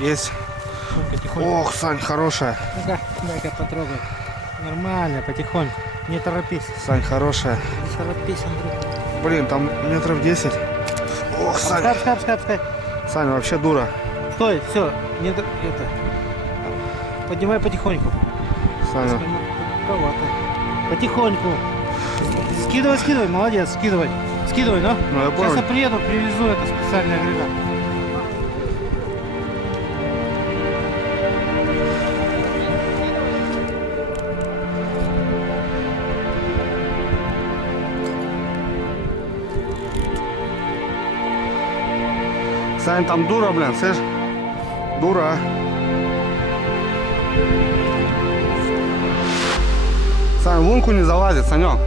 Есть. Потихоньку. Ох, Сань, хорошая. Ну-ка, дай-ка потрогай. Нормально, потихоньку. Не торопись. Сань, хорошая. Не торопись, Андрюх. Блин, там метров 10. Ох, Сань. Скап. Сань, вообще дура. Стой, все. Не это. Поднимай потихоньку. Саня. Далековато. Потихоньку. Скидывай, молодец, скидывай. Скидывай, ну. Ну, я Сейчас понял. я приеду, привезу это специальный агрегат. Сань, там дура, блин, слышь? Дура. Сань, в лунку не залазит, Санек.